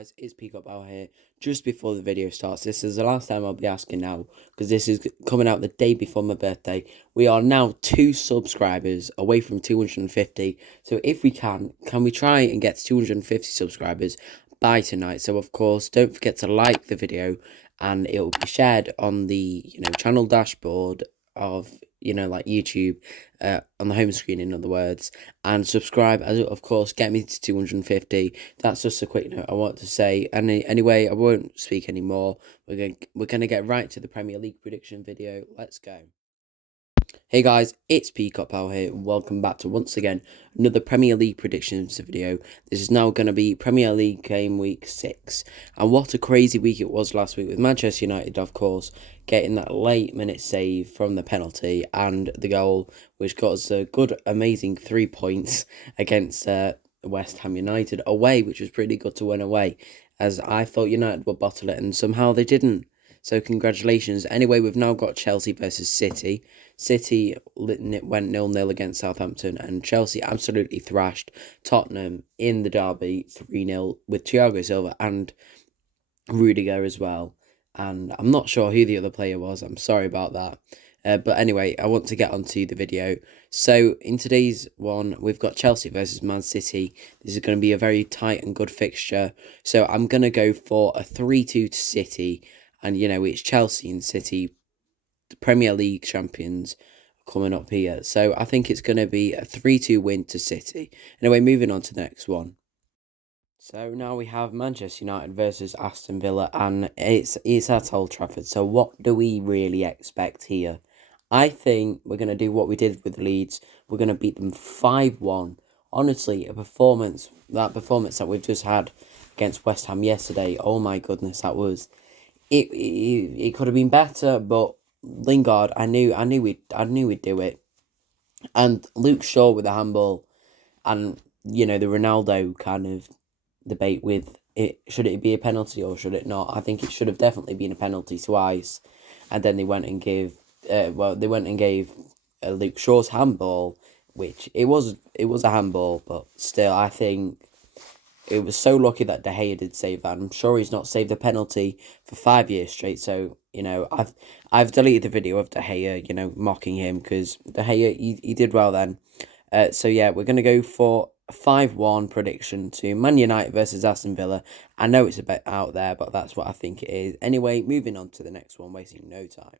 guys, it's Peacock Bow here. Just before the video starts, this is the last time I'll be asking now, because this is coming out the day before my birthday. We are now 2 subscribers away from 250, so if we can we try and get to 250 subscribers by tonight? So of course, don't forget to like the video, and it will be shared on the channel dashboard of like YouTube, on the home screen, in other words, and subscribe, as of course get me to 250. That's just a quick note I want to say. And anyway, I won't speak anymore. We're gonna get right to the Premier League prediction video. Let's go. Hey guys, it's Peacock Power here. Welcome back to once again another Premier League predictions video. This is now going to be Premier League game week 6. And what a crazy week it was last week, with Manchester United, of course, getting that late minute save from the penalty and the goal, which got us a good, amazing 3 points against West Ham United away, which was pretty good to win away, as I thought United would bottle it, and somehow they didn't. So congratulations. Anyway, we've now got Chelsea versus City. City went 0-0 against Southampton, and Chelsea absolutely thrashed Tottenham in the derby 3-0 with Thiago Silva and Rudiger as well. And I'm not sure who the other player was. I'm sorry about that. But anyway, I want to get onto the video. So in today's one, we've got Chelsea versus Man City. This is going to be a very tight and good fixture. So I'm going to go for a 3-2 to City. And, it's Chelsea and City, the Premier League champions, coming up here. So I think it's going to be a 3-2 win to City. Anyway, moving on to the next one. So now we have Manchester United versus Aston Villa, and it's at Old Trafford. So what do we really expect here? I think we're going to do what we did with Leeds. We're going to beat them 5-1. Honestly, that performance that we've just had against West Ham yesterday, oh my goodness, that was... It could have been better, but Lingard, I knew we'd do it. And Luke Shaw with the handball, and the Ronaldo kind of debate with it, should it be a penalty or should it not? I think it should have definitely been a penalty twice. And then they went and gave Luke Shaw's handball, which it was a handball, but still I think it was so lucky that De Gea did save that. I'm sure he's not saved a penalty for 5 years straight. So, I've deleted the video of De Gea, mocking him, because De Gea, he did well then. So, yeah, we're going to go for a 5-1 prediction to Man United versus Aston Villa. I know it's a bit out there, but that's what I think it is. Anyway, moving on to the next one, wasting no time.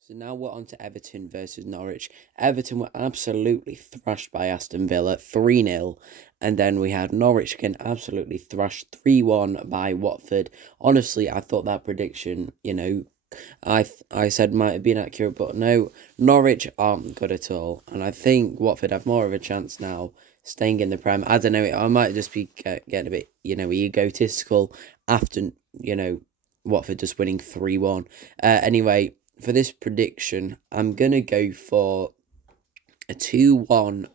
So now we're on to Everton versus Norwich. Everton were absolutely thrashed by Aston Villa 3-0. And then we had Norwich getting absolutely thrashed 3-1 by Watford. Honestly, I thought that prediction, I said might have been accurate, but no, Norwich aren't good at all. And I think Watford have more of a chance now staying in the Prem. I don't know, I might just be getting a bit, egotistical after, Watford just winning 3-1. Anyway, for this prediction, I'm going to go for a 2-1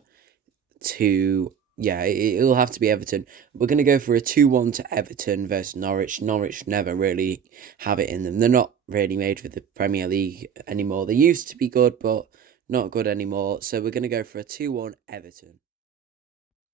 to... Yeah, it'll have to be Everton. We're going to go for a 2-1 to Everton versus Norwich. Norwich never really have it in them. They're not really made for the Premier League anymore. They used to be good, but not good anymore. So we're going to go for a 2-1 Everton.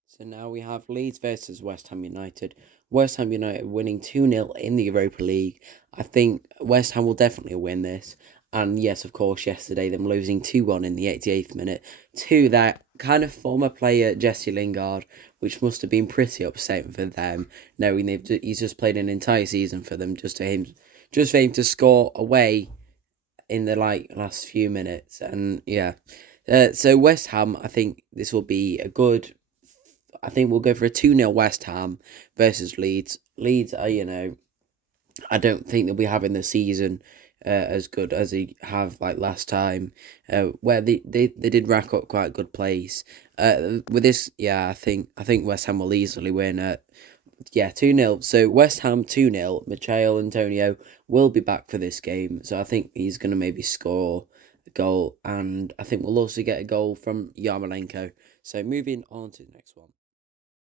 So now we have Leeds versus West Ham United. West Ham United winning 2-0 in the Europa League. I think West Ham will definitely win this. And yes, of course, yesterday them losing 2-1 in the 88th minute to that kind of former player, Jesse Lingard, which must have been pretty upsetting for them, knowing he's just played an entire season for them, just for him to score away in the last few minutes. And yeah, so West Ham, I think this will be a good... I think we'll go for a 2-0 West Ham versus Leeds. Leeds are, I don't think they'll be having the season as good as they have last time, where they did rack up quite a good place. With this, yeah, I think West Ham will easily win. 2-0. So West Ham 2-0. Michael Antonio will be back for this game, so I think he's gonna maybe score a goal, and I think we'll also get a goal from Yarmolenko. So moving on to the next one.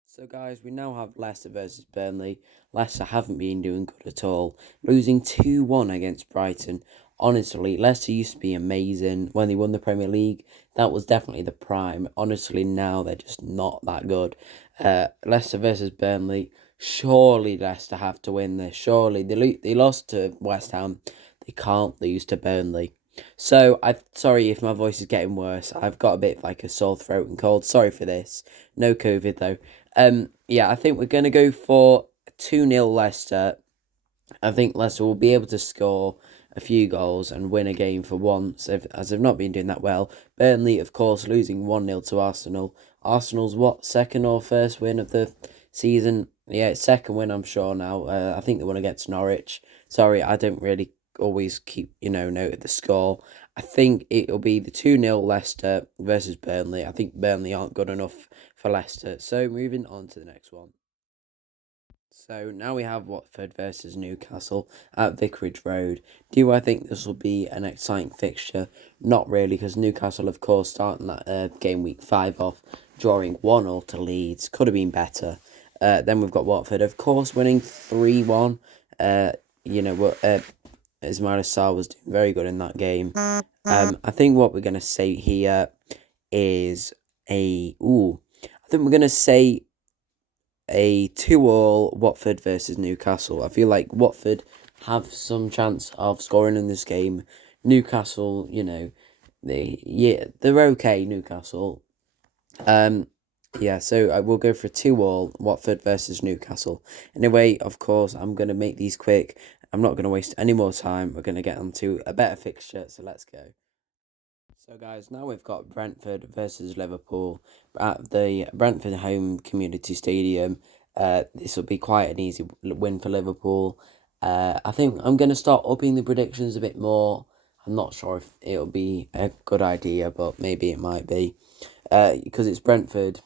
So guys, we now have Leicester versus Burnley. Leicester haven't been doing good at all, losing 2-1 against Brighton. Honestly, Leicester used to be amazing when they won the Premier League. That was definitely the prime. Honestly, now they're just not that good. Leicester versus Burnley. Surely Leicester have to win this. Surely they lost to West Ham. They can't lose to Burnley. So I'm sorry if my voice is getting worse. I've got a bit like a sore throat and cold. Sorry for this. No COVID though. Yeah, I think we're gonna go for 2-0 Leicester. I think Leicester will be able to score a few goals and win a game for once, as they've not been doing that well. Burnley, of course, losing 1-0 to Arsenal. Arsenal's what, second or first win of the season? Yeah, it's second win, I'm sure now. I think they won against Norwich. Sorry, I don't really always keep, note of the score. I think it'll be the 2-0 Leicester versus Burnley. I think Burnley aren't good enough for Leicester. So moving on to the next one. So now we have Watford versus Newcastle at Vicarage Road. Do I think this will be an exciting fixture? Not really, because Newcastle, of course, starting that game week 5 off, drawing 1-0 to Leeds. Could have been better. Then we've got Watford, of course, winning 3-1. Ismail Sarr was doing very good in that game. I think what we're going to say here is I think we're going to say a 2-2 Watford versus Newcastle. I feel like Watford have some chance of scoring in this game. Newcastle, they're okay, Newcastle. So I will go for 2-2 Watford versus Newcastle. Anyway, of course, I'm going to make these quick. I'm not going to waste any more time. We're going to get on to a better fixture, so let's go. So, guys, now we've got Brentford versus Liverpool at the Brentford home community stadium. This will be quite an easy win for Liverpool. I think I'm going to start upping the predictions a bit more. I'm not sure if it'll be a good idea, but maybe it might be. Because it's Brentford.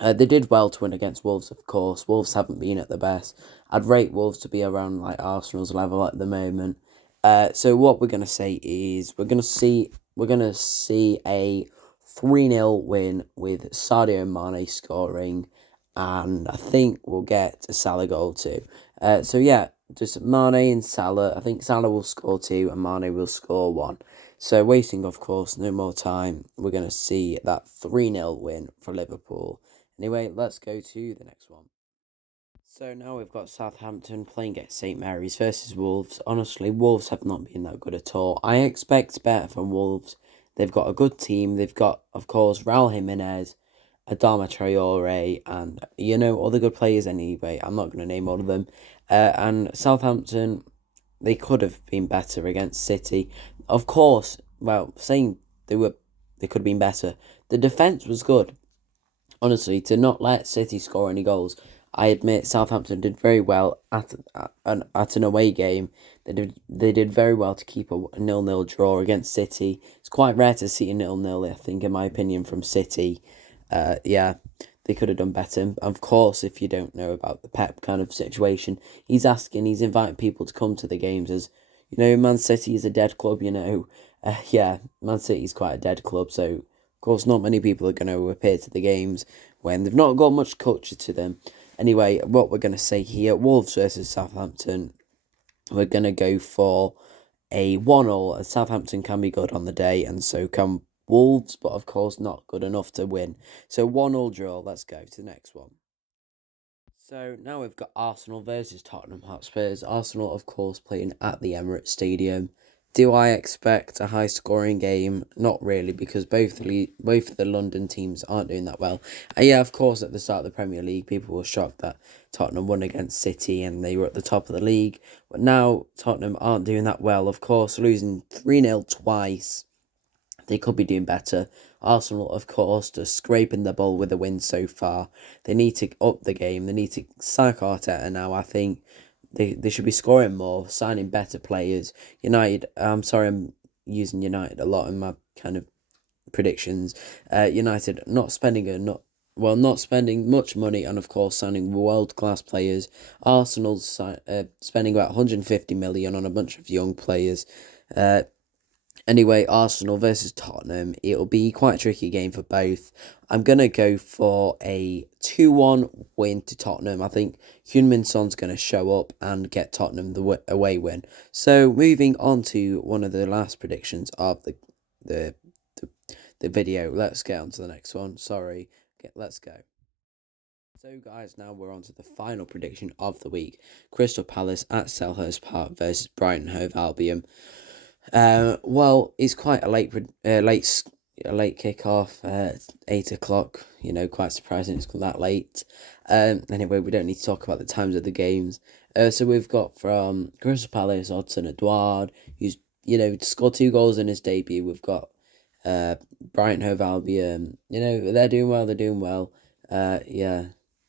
They did well to win against Wolves, of course. Wolves haven't been at the best. I'd rate Wolves to be around like Arsenal's level at the moment. So what we're gonna say is we're gonna see a 3-0 win with Sadio Mane scoring, and I think we'll get a Salah goal too. Just Mane and Salah. I think Salah will score 2 and Mane will score 1. So wasting, of course, no more time. We're gonna see that 3-0 win for Liverpool. Anyway, let's go to the next one. So now we've got Southampton playing at St Mary's versus Wolves. Honestly, Wolves have not been that good at all. I expect better from Wolves. They've got a good team. They've got, of course, Raul Jimenez, Adama Traore, and, other good players anyway. I'm not going to name all of them. And Southampton, they could have been better against City. Of course, saying they could have been better. The defence was good. Honestly, to not let City score any goals, I admit Southampton did very well at an away game. They did very well to keep a 0-0 draw against City. It's quite rare to see a 0-0, I think, in my opinion, from City. They could have done better. Of course, if you don't know about the Pep kind of situation, he's inviting people to come to the games as, Man City is a dead club, Man City is quite a dead club, so of course not many people are going to appear to the games when they've not got much culture to them. Anyway, what we're going to say here, Wolves versus Southampton, we're going to go for a 1-0, as Southampton can be good on the day, and so can Wolves, but of course not good enough to win. So 1-0 draw, let's go to the next one. So now we've got Arsenal versus Tottenham Hotspurs. Arsenal, of course, playing at the Emirates Stadium. Do I expect a high-scoring game? Not really, because both of the London teams aren't doing that well. Of course, at the start of the Premier League, people were shocked that Tottenham won against City and they were at the top of the league. But now Tottenham aren't doing that well. Of course, losing 3-0 twice. They could be doing better. Arsenal, of course, just scraping the ball with a win so far. They need to up the game. They need to sack Arteta now, I think. They should be scoring more, signing better players. United, I'm sorry I'm using United a lot in my kind of predictions. United not spending much money, and of course signing world-class players. Arsenal spending about 150 million on a bunch of young players. Anyway, Arsenal versus Tottenham. It'll be quite a tricky game for both. I'm going to go for a 2-1 win to Tottenham. I think Heung-min Son's going to show up and get Tottenham the away win. So, moving on to one of the last predictions of the video. Let's get on to the next one. Sorry. Okay, let's go. So guys, now we're on to the final prediction of the week. Crystal Palace at Selhurst Park versus Brighton Hove Albion. Well, it's quite a late kickoff, 8 o'clock. You know, quite surprising it's that late. Anyway, we don't need to talk about the times of the games. So we've got from Crystal Palace, Hudson-Odoi, who's scored 2 goals in his debut. We've got Brighton Hove Albion. They're doing well. They're doing well. Yeah.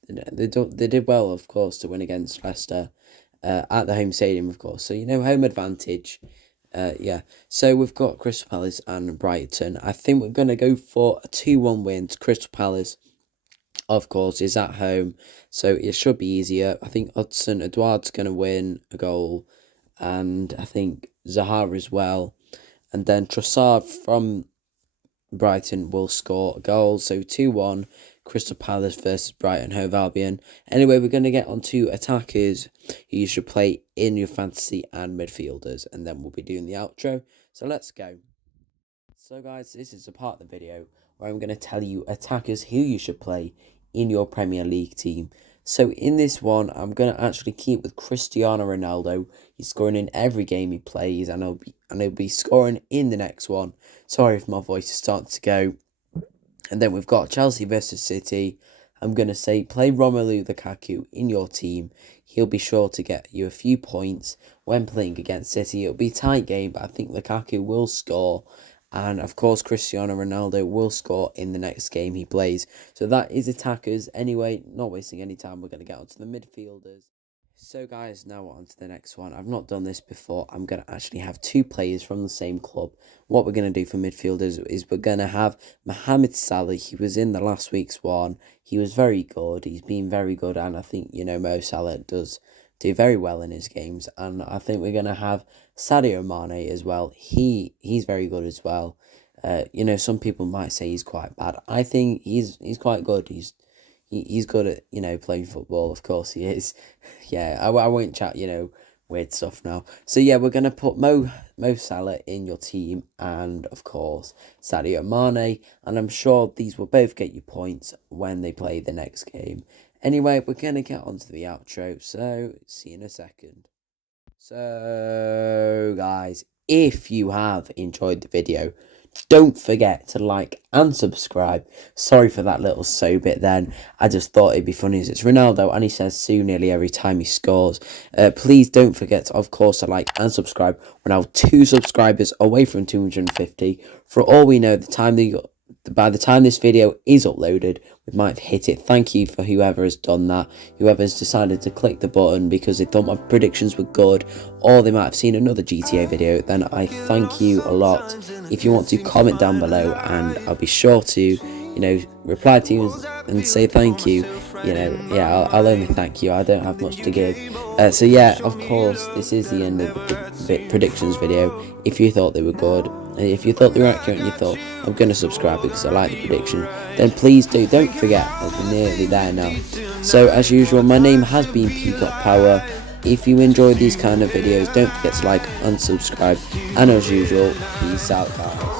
They did well, of course, to win against Leicester at the home stadium, of course. So, home advantage. Yeah. So we've got Crystal Palace and Brighton. I think we're going to go for a 2-1 win to Crystal Palace. Of course, is at home, so it should be easier. I think Hudson-Odoi's going to win a goal, and I think Zaha as well. And then Trossard from Brighton will score a goal. So 2-1, Crystal Palace versus Brighton Hove Albion. Anyway, we're going to get on to attackers who you should play in your fantasy and midfielders, and then we'll be doing the outro. So let's go. So guys, this is a part of the video where I'm going to tell you attackers who you should play in your Premier League team. So in this one, I'm going to actually keep with Cristiano Ronaldo. He's scoring in every game he plays, and he'll be scoring in the next one. Sorry if my voice is starting to go. And then we've got Chelsea versus City. I'm going to say play Romelu Lukaku in your team. He'll be sure to get you a few points when playing against City. It'll be a tight game, but I think Lukaku will score. And, of course, Cristiano Ronaldo will score in the next game he plays. So that is attackers. Anyway, not wasting any time, we're going to get on to the midfielders. So, guys, now on to the next one. I've not done this before. I'm going to actually have 2 players from the same club. What we're going to do for midfielders is we're going to have Mohamed Salah. He was in the last week's one. He was very good. He's been very good. And I think, Mo Salah does do very well in his games. And I think we're going to have Sadio Mane as well. He's very good as well. Some people might say he's quite bad. I think he's quite good. He's good at, playing football. Of course he is. Yeah, I won't chat, weird stuff now. So, yeah, we're going to put Mo Salah in your team and, of course, Sadio Mane. And I'm sure these will both get you points when they play the next game. Anyway, we're going to get on to the outro, so see you in a second. So, guys, if you have enjoyed the video, don't forget to like and subscribe. Sorry for that little so bit then. I just thought it'd be funny as it's Ronaldo and he says "so" nearly every time he scores. Please don't forget, of course, to like and subscribe. We're now 2 subscribers away from 250. For all we know, by the time this video is uploaded, we might have hit it. Thank you for whoever has done that, whoever's decided to click the button because they thought my predictions were good, or they might have seen another GTA video. Then I thank you a lot. If you want to comment down below, and I'll be sure to reply to you and say thank you. I'll only thank you. I don't have much to give. So yeah, of course, this is the end of the predictions video. If you thought they were good, if you thought they were accurate and you thought I'm going to subscribe because I like the prediction, then please do. Don't forget, we're nearly there now. So as usual, my name has been Peacock Power. If you enjoy these kind of videos, don't forget to like and subscribe. And as usual, peace out, guys.